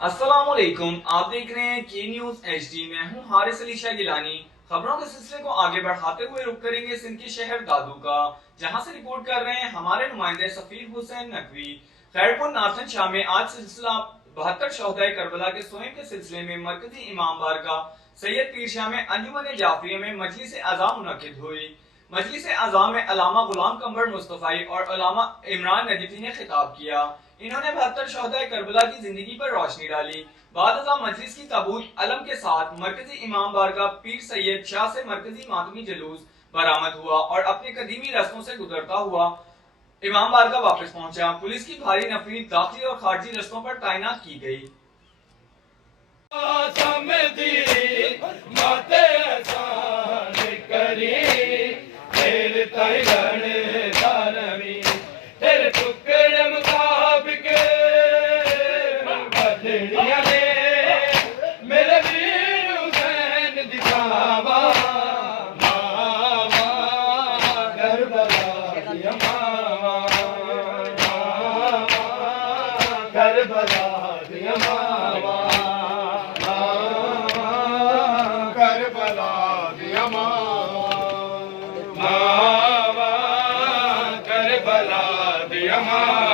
अस्सलामुअलैकुम, आप देख रहे हैं के न्यूज एचडी। मैं हूं हारिस अली शाह गिलानी। खबरों के सिलसिले को आगे बढ़ाते हुए रुक करेंगे सिंध के शहर दादू का, जहां से रिपोर्ट कर रहे हैं हमारे नुमाइंदे सफीर हुसैन नकवी। खैरपुर नाथन शाह में आज सिलसिला 72 शोहदाए करबला के सोहम के सिलसिले में मरकजी इमाम बारगाह सैयद पीर शाह में अंजुमन जाफरिया में मजलिस आज़ा मुनक्किद हुई। मजलिस आज़ा में अलामा गुलाम कमर मुस्तफ़ाई और अलामा इमरान नजीफी ने खिताब किया। इन्होंने 72 शोहदाए करबला की जिंदगी पर रोशनी डाली। बाद मजलिस की ताबूत अलम के साथ मरकजी इमाम बारगाह पीर सैयद शाह से मरकजी मातमी जुलूस बरामद हुआ और अपने कदीमी रस्तों से गुजरता हुआ इमाम बारगाह वापस पहुंचा। पुलिस की भारी नफरी दाखिली और खारजी रस्तों पर तैनात की गई। करबला दिया मावा, करबला दिया मावा, मावा करबला दिया मावा।